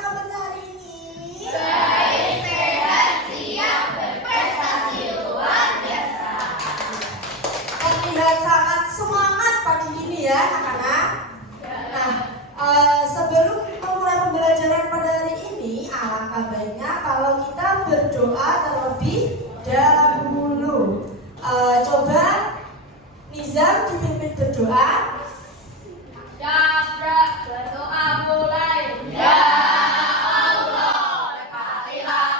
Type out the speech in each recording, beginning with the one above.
kabarnya hari ini? Baik, sehat, siap berprestasi luar biasa. Terlihat sangat semangat pagi ini ya anak-anak. Nah, sebelum memulai pembelajaran pada hari ini, alangkah baiknya kalau kita berdoa terlebih dahulu. Coba Nizam dipimpin berdoa. Berdoa mulai. Ya Allah, berkatilah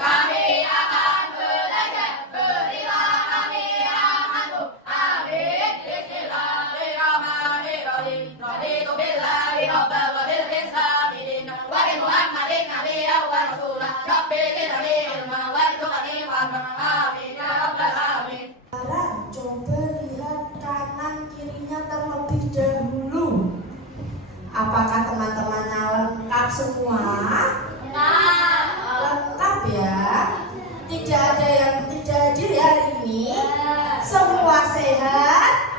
kami akan belajar. Berilah kami rahmat-Mu. Amin. Bismillahirrahmanirrahim. Raditu billahi rabban wa bil islami dinan wa bi Muhammadin nabiyyan wa rasulan. Rabbi zidni ilman warzuqni fahman. Amin ya rabbal alamin. Sekarang coba lihat kanan kirinya terlebih dahulu. Apakah teman-temannya lengkap semua? Lengkap ya. Tidak ada yang tidak hadir ya hari ini. Semua sehat.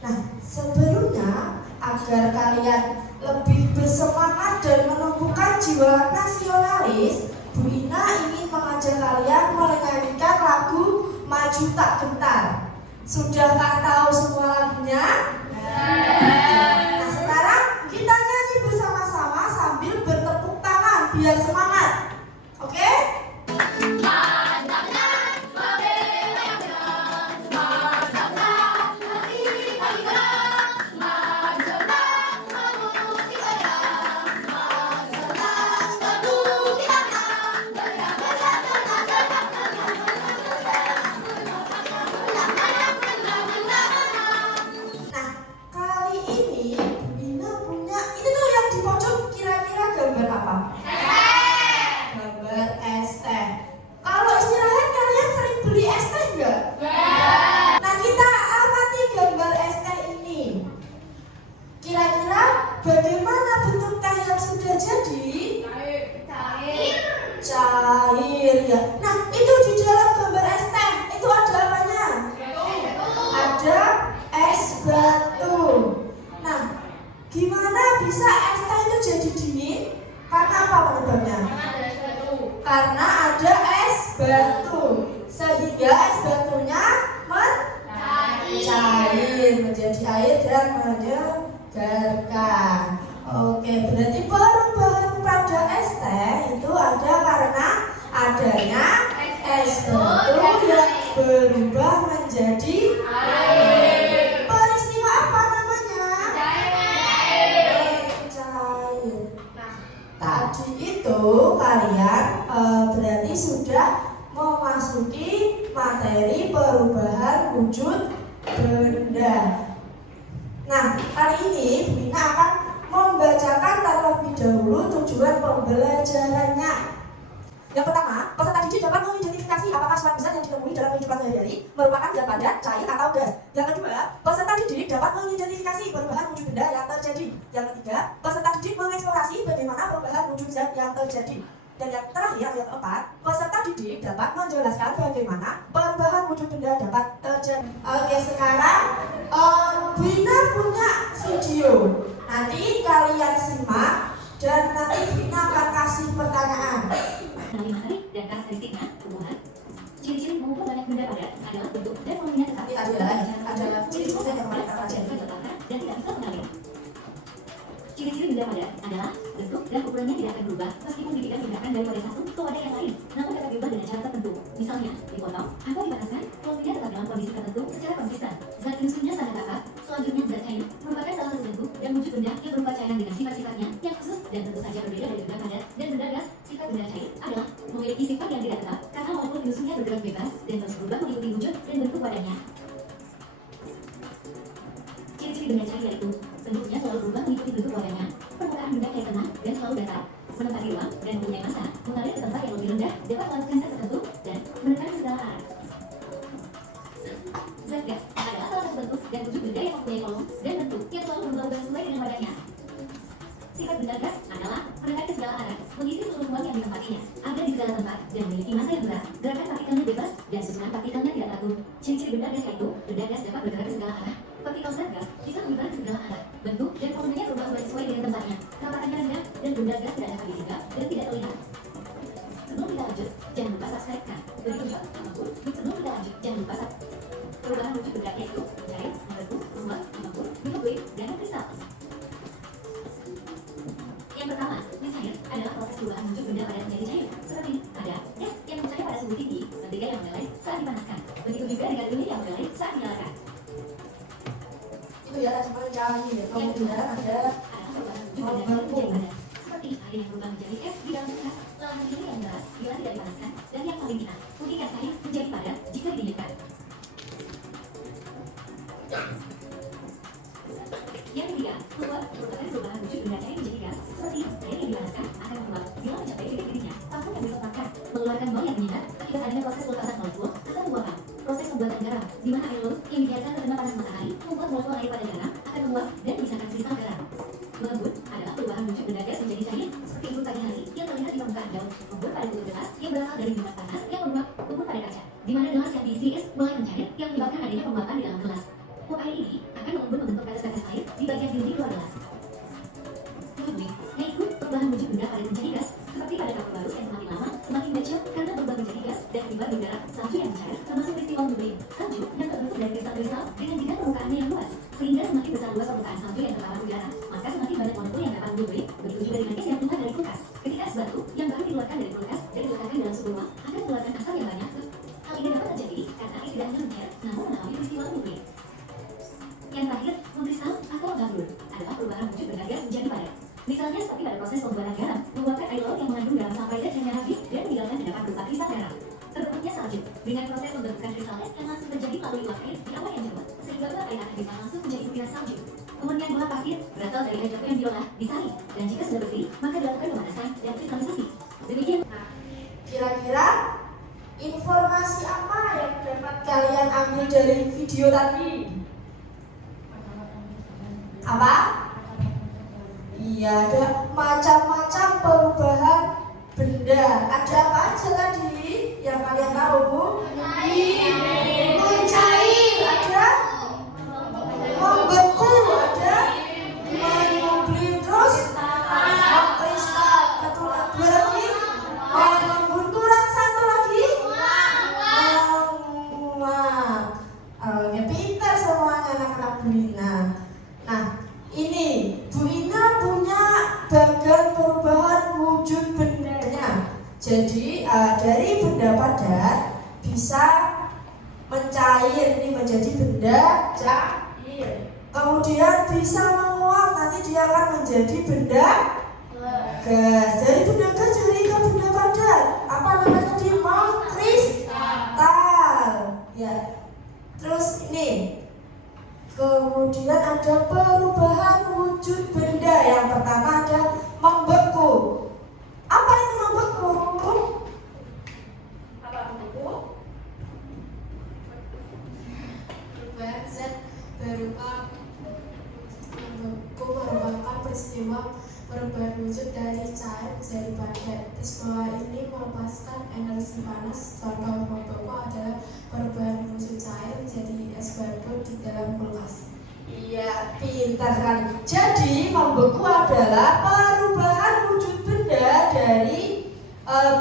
Nah, sebelumnya agar kalian lebih bersemangat dan menumbuhkan jiwa nasionalis, Bu Ina ingin mengajak kalian menyanyikan lagu Maju Tak Gentar. Sudahkah tahu semua lagunya? Nah, sekarang kita nyanyi bersama-sama sambil bertepuk tangan biar semangat. Oke? Nah, kali ini Bu Ina punya ini tuh yang di pojok kira-kira gambar apa? Gambar es teh. Kalau istirahat kalian sering beli es teh enggak? Nah, kita amati gambar es teh ini. Kira-kira bagaimana bentuk teh yang sudah jadi? Cair ya. Nah, itu di dalam gambar es teh itu ada apanya? Ada es batu. Nah, gimana bisa es teh itu jadi dingin? Karena apa penyebabnya? Karena ada es batu, sehingga es batunya mencair menjadi air dan menyegarkan. Oke, berarti perubahan pada es teh itu ada karena adanya es batu yang berubah menjadi air. Peristiwa apa namanya? Cair. Tadi itu kalian berarti sudah memasuki materi perubahan wujud benda. Nah, kali ini Bu Ina akan membacakan terlebih dahulu tujuan pembelajarannya. Yang pertama, peserta didik dapat mengidentifikasi apakah suatu zat yang ditemui dalam kehidupan sehari-hari merupakan zat padat, cair, atau gas. Yang kedua, peserta didik dapat mengidentifikasi perubahan wujud benda yang terjadi. Yang ketiga, peserta didik mengeksplorasi bagaimana perubahan wujud zat yang terjadi. Dan yang terakhir, yang keempat, peserta didik dapat menjelaskan bagaimana perubahan wujud benda dapat terjadi. Oke, sekarang Bu Ina punya video. Nanti kalian simak dan nanti Bu Ina akan kasih pertanyaan. Mengenai materi dan karakteristiknya, tumbuhan. Ciri-ciri mengumpul banyak benda padat adalah bentuk dan volume tetap. Ada ciri-ciri yang paling dan tidak bisa mengalir. Ciri-ciri benda padat adalah bentuk dan ukurannya tidak akan berubah meskipun dipindahkan dari satu ke wadah yang lain, namun dapat diubah dengan cara tertentu. Misalnya, dipotong atau dipanaskan, volumenya tetap dalam kondisi tertentu secara konsisten. Zat industrinya sangat akar. Selanjutnya, zat cair merupakan salah satu bentuk dan wujud benda yang berupa cairan dengan sifat-sifatnya yang khusus dan tentu saja berbeda dari benda padat dan benda gas. Sifat benda cair adalah memiliki sifat yang tidak tetap karena molekul industrinya bergerak bebas dan terus berubah mengikuti wujud dan bentuk wadahnya. Ciri-ciri benda cair yaitu bentuknya selalu berubah mengikuti bentuk wadahnya. Permukaan benda cair tenang dan selalu datar, menempati ruang dan mempunyai massa, mengalir ke tempat yang lebih rendah, dapat melakukan zat tertentu dan menekan ke segala arah. Zat gas adalah salah satu bentuk dan wujud benda yang mempunyai kolom dan bentuk yang selalu berubah-ubah sesuai dengan wadahnya. Sifat benda gas adalah menekan ke segala arah, mengisi seluruh ruang yang ditempatinya, ada di segala tempat dan memiliki massa yang berat. Gerakan partikelnya bebas dan susunan partikelnya tidak kaku. Ciri-ciri benda gas yaitu benda gas dapat bergerak ke segala arah. Partikel zat gas bisa menyebar ke segala arah. Bentuk dan volumenya berubah gelas tidak dapat ditinggal dan tidak terlihat. Sebelum kita lanjut, jangan lupa subscribe-kan. Begitu juga, apapun, sebelum kita lanjut, jangan lupa perubahan wujud benda yaitu cair, membeku, menguap, apapun, bentuk buih, dan kristal. Yang pertama, mencair adalah proses perubahan wujud benda padat menjadi cair. Seperti ada es yang mencair pada suhu tinggi, mentega yang meleleh saat dipanaskan. Begitu juga dengan kunyit yang meleleh saat dinyalakan. Itu ya seperti cair. Kemudian ada Perubahan wujud benda menjadi padat. Seperti air yang berubah menjadi es di dalam kulkas, lahan ini yang deras bila tidak dipanaskan, dan yang paling ingat, puding yang cair menjadi padat jika didinginkan. Yang ketiga, menguap merupakan perubahan wujud benda cair menjadi gas. Seperti air yang dipanaskan akan menguap bila mencapai titik titiknya. Tahu yang disebabkan mengeluarkan bau yang menyengat akibat adanya proses pelepasan molekul atau penguapan. Proses pembuatan garam, di mana air laut yang dibiarkan terkena panas matahari membuat molekul air pada garam akan menguap dan memisahkan kristal garam. Mengembun adalah perubahan wujud benda gas menjadi cair, seperti embun pagi hari yang terlihat di permukaan daun. Embun pada kulit gelas yang berasal dari minuman panas yang menguap. Embun pada kaca, di mana gelas yang diisi es mulai mencair yang menyebabkan adanya penguapan di dalam gelas. Uap air ini akan mengembun membentuk tetes-tetes air di bagian dinding luar gelas. Fluid, yaitu perubahan wujud benda padat menjadi gas, seperti pada kapur barus yang semakin lama semakin kecil karena berubah menjadi gas dan akibat bergerak salju yang mencair, termasuk peristiwa bubbling. Salju yang terbentuk dari kristal-kristal dengan tingkat permukaannya yang luas, sehingga semakin besar luas permukaan salju yang terlalu udara, maka semakin banyak molekul yang dapat bubbling. Begitu juga dengan es yang keluar dari kulkas. Ketika es batu yang baru dikeluarkan dari kulkas dan diletakkan dalam suhu ruang akan mengeluarkan asap yang banyak. Hal ini dapat terjadi karena es tidak hanya mencair, namun mengalami peristiwa bubbling. Yang terakhir, mengkristal atau menggabur adalah perubahan wujud benda gas menjadi padat. Misalnya seperti pada proses pembuatan garam, menguapkan air laut yang mengandung garam sampai zat-zatnya habis dan meninggalkan endapan berupa kristal garam. Terbentuknya salju dengan proses pembentukan kristal es yang langsung terjadi melalui uap air di awal yang cepat, sehingga uap air akan bisa langsung menjadi butiran salju. Kemudian gula pasir berasal dari air jatuh yang diolah, disaring, dan jika sudah bersih, maka dilakukan pemanasan dan kristalisasi. Demikian. kira-kira informasi apa yang dapat kalian ambil dari video tadi? Apa? Iya, ada macam-macam perubahan benda. Ada apa aja tadi yang kalian tahu? Mencair, ada membeku, ada menyublim, terus mengkristal, betul, dua lagi, membunturan, satu lagi, menguap. Oke, pintar semuanya anak-anak Bu Ina. Nah, ini Bu Ina punya bagian perubahan wujud bendanya. Jadi dari benda padat bisa mencair, ini menjadi benda cair. Kemudian bisa menguap, nanti dia akan menjadi benda gas. Dari benda gas jadi ke benda padat. Apa namanya tadi? Mengkristal. Ya. Terus ini. Kemudian ada perubahan wujud benda. Yang pertama ada membeku. Apa itu membeku? Apa membeku? Perubahan zat berupa membeku merupakan peristiwa perubahan wujud dari cair menjadi padat. Peristiwa ini melepaskan energi panas. Contoh membeku adalah perubahan wujud cair menjadi es batu di dalam kulkas. Iya, pintar sekali. Jadi membeku adalah perubahan wujud benda dari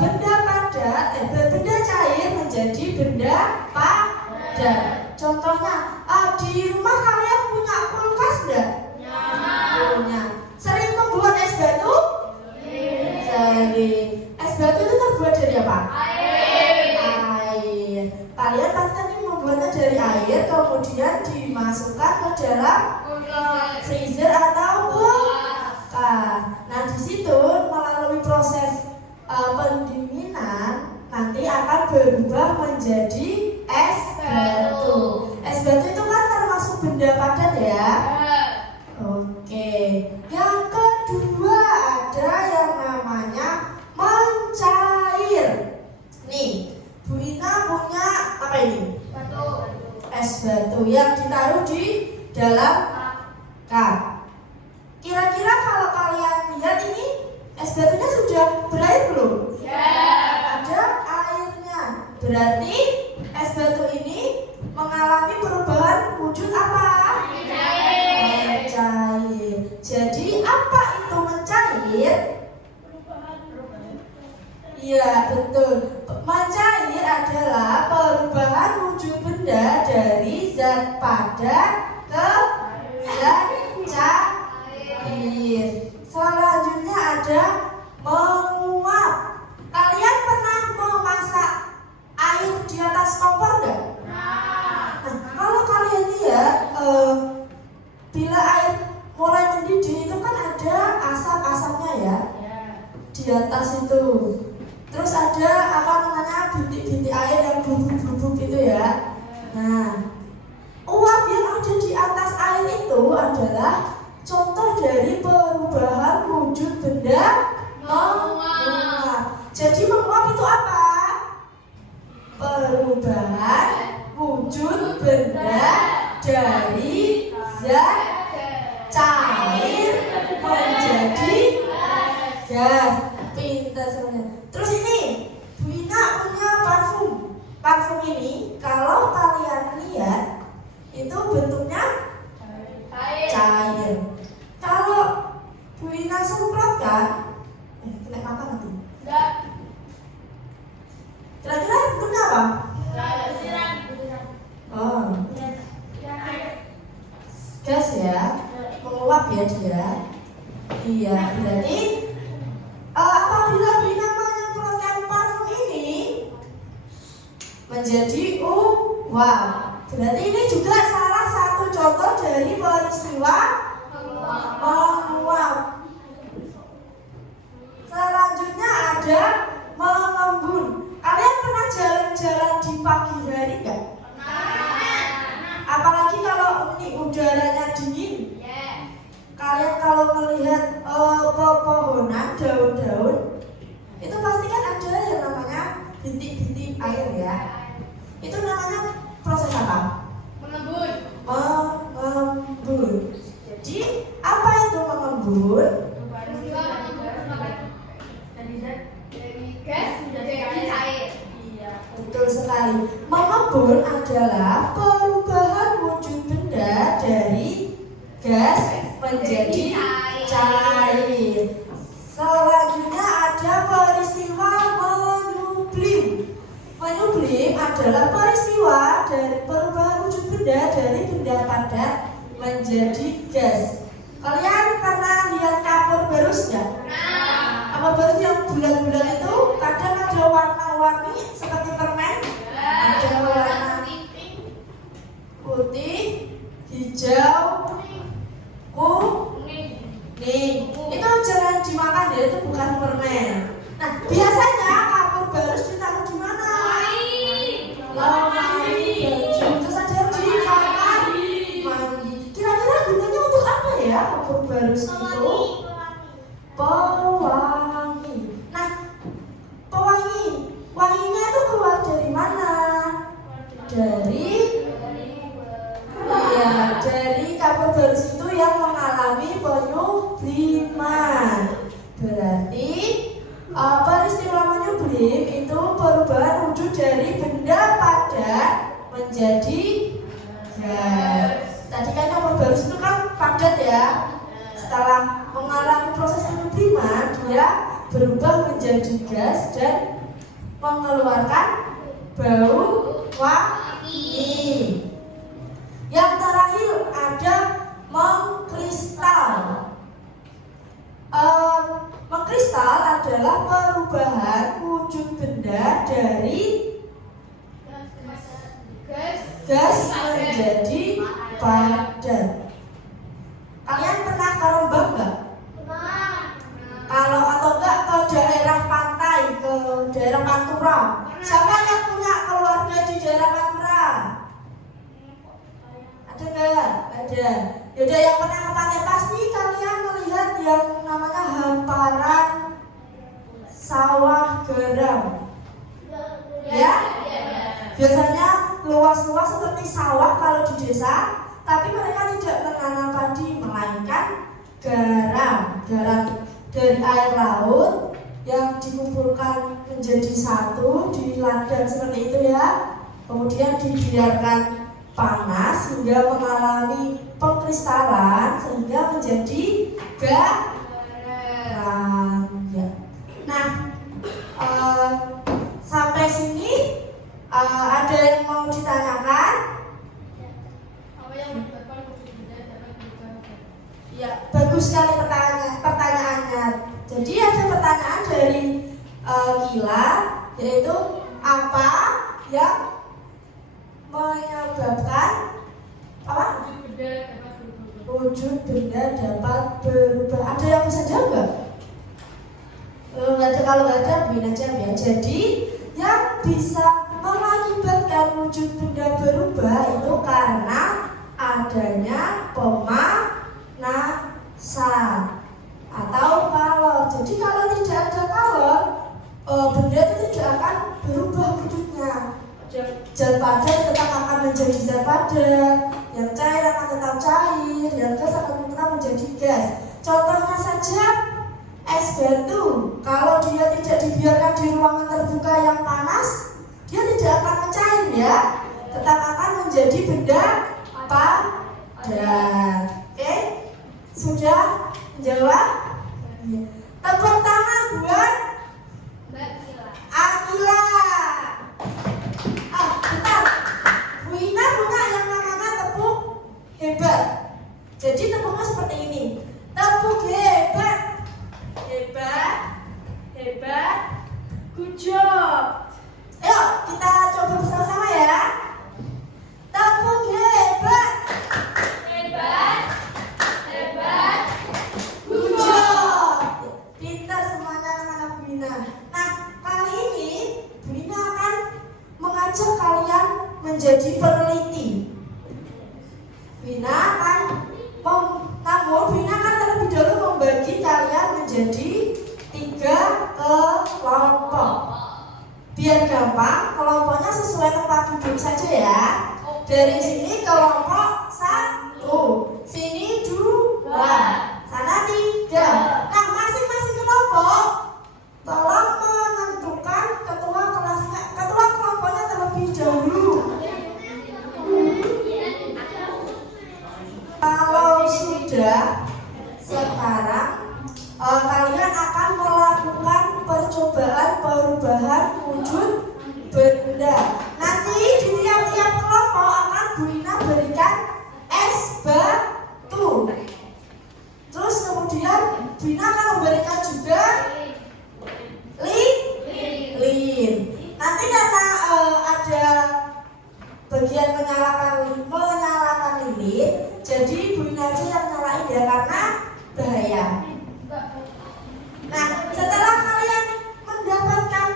benda padat, benda cair menjadi benda padat. Contohnya, di rumah kalian punya kulkas enggak? Punya. Sering membuat es batu? Sering. Es batu itu terbuat dari apa? Air. Kalian pasti membuatnya dari air, kemudian dimasukkan ke dalam freezer atau kulkas. Nah, di situ melalui proses pendinginan nanti akan berubah menjadi es batu. Es batu itu kan termasuk benda padat ya. Oke. Yang kedua ada yang namanya mencair. Nih, Bu Ina punya apa ini? Es batu yang ditaruh di dalam cup. Kira-kira kalau kalian lihat ini es batunya sudah berair belum? Ada airnya. Berarti es batu ini mengalami perubahan wujud apa? Mencair. Jadi apa itu mencair? Iya, betul. Mencair adalah perubahan wujud benda dari zat padat ke zat cair. Selanjutnya ada menguap. Kalian pernah memasak air di atas kompor nggak? Nah, kalau kalian lihat, bila air mulai mendidih itu kan ada asap-asapnya ya di atas itu. Terus ada bintik-bintik air yang bubuk-bubuk gitu ya. Nah, uap yang ada di atas air itu adalah contoh dari perubahan wujud benda menguap. Jadi menguap itu apa? Perubahan wujud benda dari zat cair menjadi gas. Pintar sebenarnya. Terus ini Bu Ina punya parfum. Parfum ini kalau kalian lihat itu bentuknya cair. Kalau Bu Ina semprotkan, kena makan nanti. Kira-kira bentuknya apa? Oh, gas ya, menguap ya dia. Iya, berarti apabila Bu Ina menyemprotkan parfum ini menjadi uap. Berarti ini juga salah satu contoh dari peristiwa menguap. Selanjutnya ada mengembun. Kalian pernah jalan-jalan di pagi hari nggak? Apalagi kalau ini udaranya dingin. Kalian kalau melihat pepohonan, daun-daun, itu pasti kan ada yang namanya bintik-bintik air ya. Itu namanya proses apa? Mengembun. Jadi apa itu mengembun? Betul sekali. Mengembun adalah perubahan wujud benda dari gas menjadi cair. Selanjutnya ada peristiwa menyublim. Menyublim adalah peristiwa dari perubahan wujud benda dari benda padat menjadi gas. Kalian pernah lihat kapur barus nggak? Kapur barus yang bulan-bulan itu kadang ada warna-warni seperti permen. Ada warna putih, hijau, kuning. Itu jangan dimakan ya, itu bukan permen. Nah, biasanya kapur barus ditaruh di mana? Lemari baju. Terus ada di kamar mandi. Kira-kira gunanya untuk apa ya kapur barus itu? Pewangi. Nah, pewangi. Wanginya itu keluar dari mana? Dari kapur barus itu yang mengalami penyubliman. Berarti peristiwa menyublim itu perubahan wujud dari benda padat menjadi gas. Tadi kan kapur barus itu kan padat ya. Setelah mengalami proses penyubliman, dia berubah menjadi gas dan mengeluarkan bau wangi. Yang terakhir ada mengkristal. Mengkristal adalah perubahan wujud benda dari gas menjadi padat. Kalian pernah ke Rembang nggak? Kalau atau enggak ke daerah pantai, ke daerah Pantura. Siapa yang punya keluarga di daerah Pantura? Ada nggak? Ada. Yaudah, yang pernah ke pantai pasti kalian melihat yang namanya hamparan sawah garam. Ya? Biasanya luas-luas seperti sawah kalau di desa, tapi mereka tidak menanam padi, melainkan garam dari air laut yang dikumpulkan menjadi satu di ladang seperti itu ya. Kemudian dibiarkan panas hingga mengalami pengkristalan sehingga menjadi garam. Ya. Nah, ada pertanyaan dari Gila, yaitu apa yang menyebabkan apa? Wujud benda dapat berubah. Ada yang bisa jawab nggak? Kalau nggak ada, bikin aja ya. Jadi yang bisa mengakibatkan wujud benda berubah itu karena adanya pemanasan atau kalor. Jadi kalau tidak ada kalor, benda itu tidak akan berubah wujudnya. Zat padat tetap akan menjadi zat padat, yang cair akan tetap cair, yang gas akan tetap menjadi gas. Contohnya saja es batu, kalau dia tidak dibiarkan di ruangan terbuka yang panas, dia tidak akan mencair ya, tetap akan menjadi benda padat. Oke, sudah menjawab? Tepuk tangan buat Akila. Bentar, Bu Ina punya yang namanya tepuk hebat. Jadi tepuknya seperti ini. Tepuk hebat, hebat, hebat, good job. Ayo kita coba bersama-sama ya. Tepuk hebat, hebat, hebat, good job. Pintar semuanya anak-anak Bu Ina. Nah, kali ini Bu Ina akan mengajak kalian menjadi peneliti. Bina akan terlebih dahulu membagi kalian menjadi 3 kelompok. Biar gampang, kelompoknya sesuai tempat duduk saja ya. Dari sini kelompok 1, sini 2, sana 3. Nah, masing-masing kelompok tolong menentukan ketua kelasnya, ketua kelompoknya terlebih dahulu. Kalau sudah, sekarang kalian akan melakukan percobaan perubahan wujud benda. Nanti di tiap-tiap kelompok akan Bu Ina berikan es batu. Terus kemudian Bu Ina akan memberikan juga lilin. Nanti karena ada bagian menyalakan lilin, jadi Bu Ina aja yang nyalain ya, karena bahaya. Nah, setelah kalian mendapatkan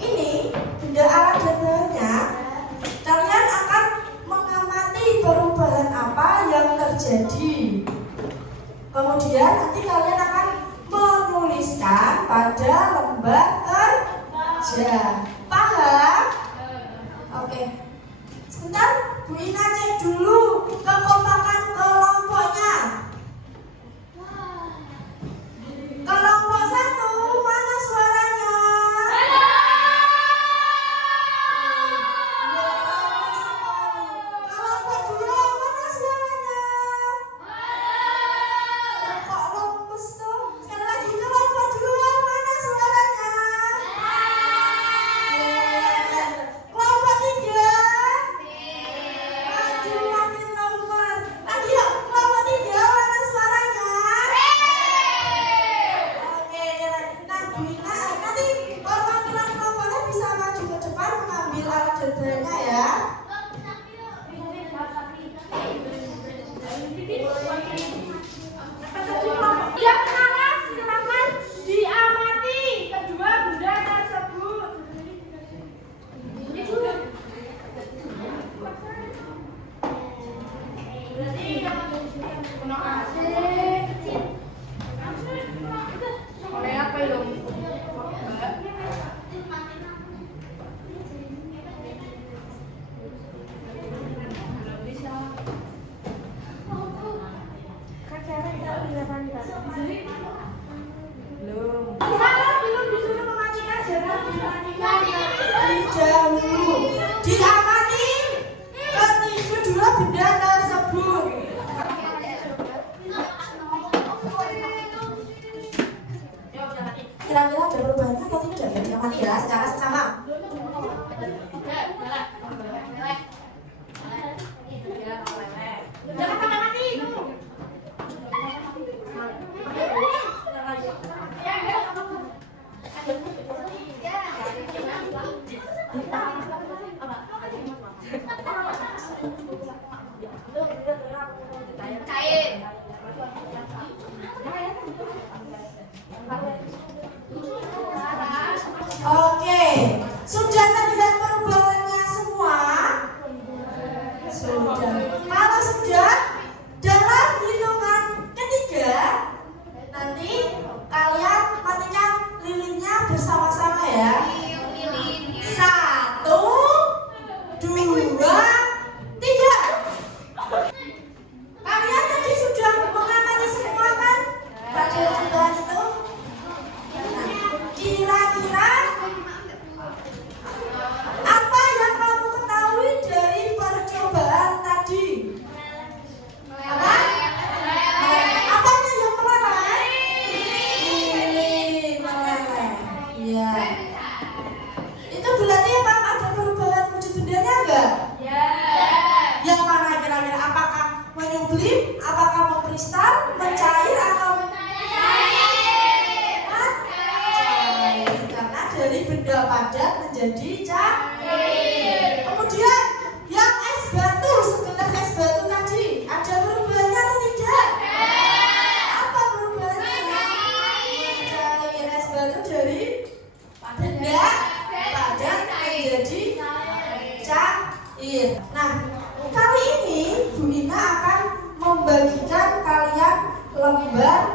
ini benda alat dan bahannya, kalian akan mengamati perubahan apa yang terjadi. Kemudian nanti kalian akan menuliskan pada lembar kerja. Paham? Oke. Sebentar, Bu Ina cek dulu kekompakan kelompoknya. Kelompok 1, mana suaranya? Kelompok 2, mana suaranya? Kok lemes tuh? Sekali lagi, kelompok 2, mana suaranya? Kelompok 3. Aduh, makin nomor. Lagi yuk, kelompok 3, mana suaranya? Oke, nah Bu Ina, nanti perwakilan kelompoknya bisa maju ke depan mengambil alat dan bahannya ya. Yang pertama, silakan diamati kedua benda tersebut. Oleh apa itu? Belum disuruh mematikan jangan dimatikan dahulu. Diamati kedua benda tersebut. Kira-kira ada perubahannya atau tidak ya? Diamati ya secara seksama. Jangan sampai mati.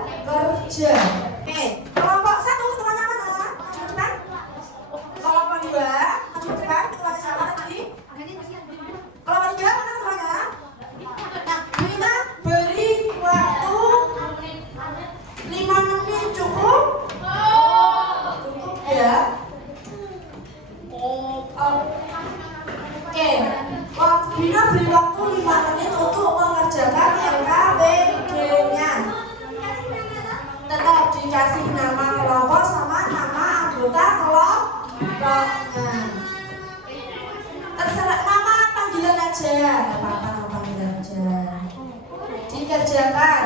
kerja. Oke, kelompok 1 ketuanya mana? Maju ke depan. Kelompok 2 maju ke depan. Ketuanya siapa tadi? Kelompok 3 mana ketuanya? Nah, Wina beri waktu 5 menit cukup? Cukup ya. Oke, Wina beri waktu 5 menit untuk mengerjakan LKPD-nya. Tetap dikasih nama kelompok sama nama anggota kelompoknya. Terserah nama panggilan aja, nggak apa-apa nama panggilan aja. Dikerjakan.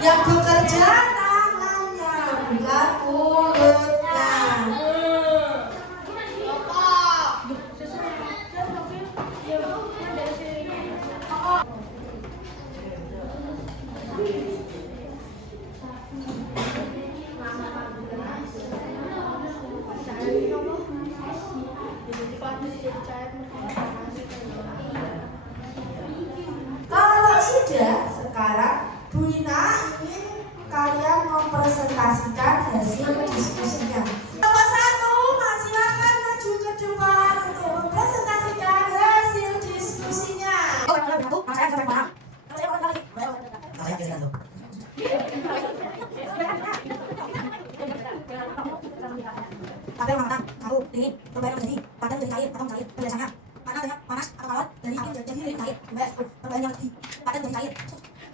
Yang bekerja tangannya, bukan mulutnya. Kalau sudah, sekarang Bu Ina ingin kalian mempresentasikan hasil diskusinya. Nomor 1, silakan maju ke depan untuk mempresentasikan hasil diskusinya. Tapi yang mana? Aku dingin, perbaikan menjadi padan jadi cair atau cair. Biasanya panas panas atau alot dari api jadi lebih cair. Perbaikan yang lebih padan jadi cair.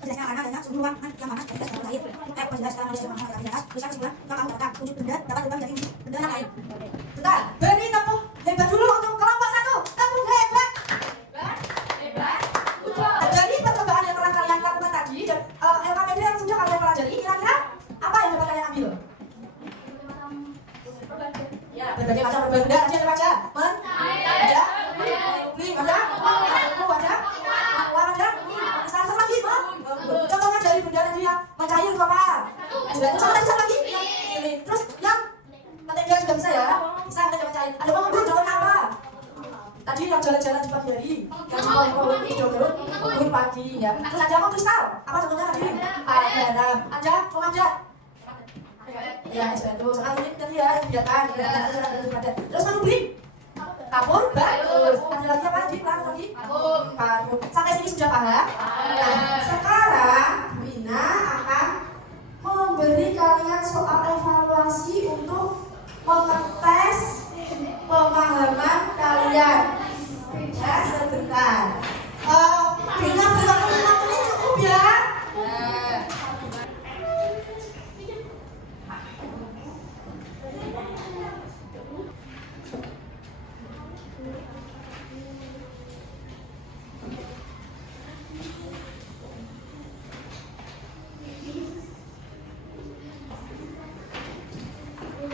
Biasanya karena adanya suhu ruangan yang panas jadi gas cair. Penjelas dalam kondisi ruangan di atas. Tulisan kesimpulan yang kamu dapatkan wujud benda dapat berubah menjadi wujud benda yang lain. Bentar, beri tepuk hebat dulu untuk kelompok 1. Tepuk hebat. Dari percobaan yang telah kalian lakukan tadi dan LKPD yang sudah kalian pelajari, kira-kira apa yang dapat kalian ambil? Berbagai macam benda tadi ada baca, ada, beli ada, buku ada, uang ada, satu lagi, contohnya dari benda tadi yang mencair apa? Contohnya lagi, ini terus yang nanti dia juga bisa ya, bisa ada yang mencair. Ada pengukur contohnya apa? Tadi yang jalan-jalan di pagi hari, yang jauh-jauh pagi ya. Terus ada apa kristal? Apa contohnya tadi? Garam, ada pemanjat. Ya, itu sekarang ini tadi ya kegiatan. Terus kamu beli kapur, bagus. Ada lagi apa lagi? Parfum. Sampai sini sudah paham? Nah, sekarang Wina akan memberi kalian soal evaluasi untuk mengetes pemahaman kalian. Ya, sebentar. Wina beri waktu 5 menit cukup ya?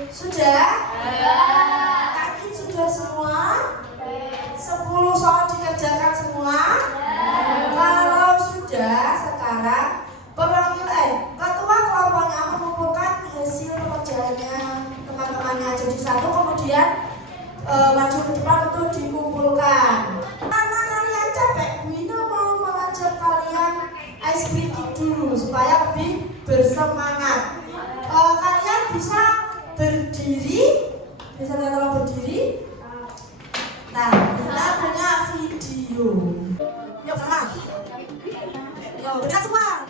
Sudah? Yakin sudah semua? 10 soal dikerjakan semua? Kalau sudah, sekarang ketua kelompoknya mengumpulkan hasil pekerjaannya teman-temannya jadi satu, kemudian maju ke depan untuk dikumpulkan. Karena kalian capek, Wina mau mengajak kalian ice breaking dulu supaya lebih bersemangat. Kalian bisa berdiri, bisa tolong berdiri. Nah, kita punya video. Yuk sama. Yuk, bergerak semua.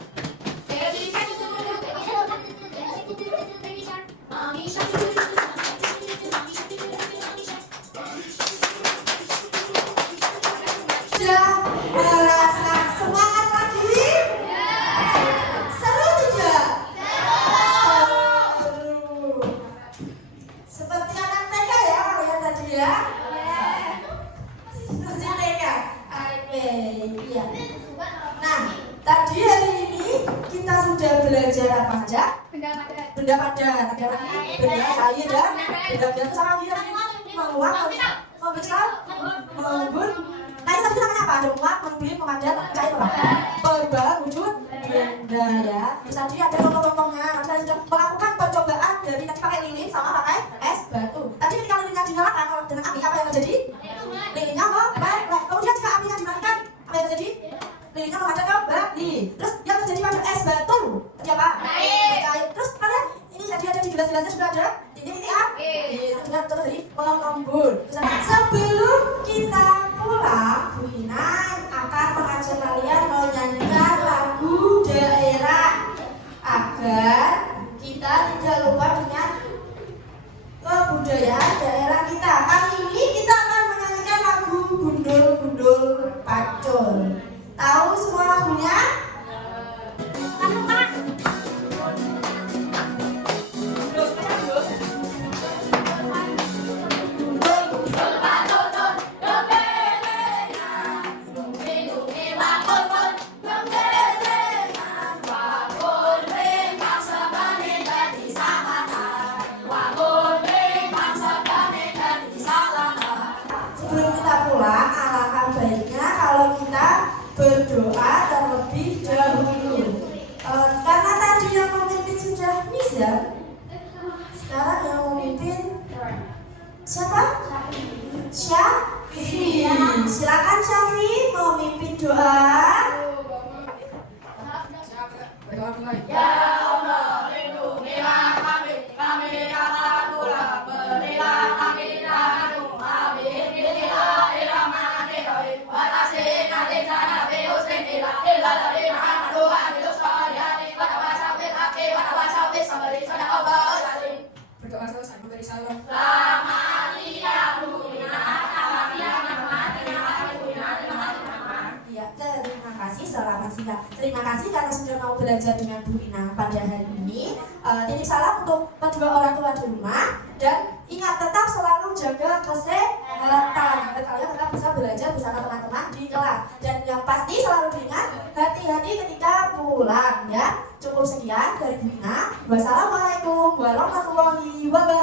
Sudah merasa semangat lagi? Seru tidak? Seru. Seperti anak TK ya kalian tadi ya? Seperti TK. Oke, iya. Nah, tadi hari ini kita sudah belajar apa saja? Benda padat, ada lagi benda cair dan benda biasa sama dia menguap, membesar, mengembun. Nah itu tadi namanya apa? Ada menguap, membeli, memadat, cair apa? Berubah wujud benda ya. Tadi ada contoh-contohnya. Kita sudah melakukan percobaan dari tadi pakai lilin sama pakai es batu. Tadi ketika lilinnya dinyalakan dengan api, apa yang terjadi? Lilinnya meleleh. Kemudian jika apinya dimatikan, apa yang terjadi? Lilinnya memadat kembali. Terus yang terjadi pada es batu, terjadi apa? Cair. jelas-jelasnya sudah ada titik-titik A. Dengan terus jadi mengembun. Sebelum kita pulang, Bu Inang akan mengajak kalian menyanyikan lagu daerah agar kita tidak lupa dengan kebudayaan daerah kita. Kali ini kita akan menyanyikan lagu Gundul-Gundul Pacul. Tahu semua lagunya? Sebelum kita pulang, alangkah baiknya kalau kita berdoa terlebih dahulu. Karena tadi yang memimpin sudah Nizar, sekarang yang memimpin siapa? Syafi. Silakan Syafi memimpin doa. Ya Allah, lindungilah kami yang telah pulang. Berilah kami rahmat-Mu, amin. Bismillahirrahmanirrahim. Wa tasina lisana fi husnin illa alladziina amanu wa amilus sholihati wa tawasaw bil haqqi wa tawasaw bis sabri. Sadaqallahul azim. Berdoa selesai memberi salam. Selamat siang Bu Ina. Selamat siang teman-teman. Terima kasih Bu Ina. Terima kasih teman-teman. Ya, terima kasih. Selamat siang. Terima kasih karena sudah mau belajar dengan Bu Ina pada hari ini. Titip salam untuk kedua orang tua di rumah dan ingat tetap selalu jaga kesehatan agar kalian tetap bisa belajar bersama teman-teman di kelas. Dan yang pasti selalu diingat hati-hati ketika pulang ya. Cukup sekian dari Bu Ina. Wassalamualaikum warahmatullahi wabarakatuh.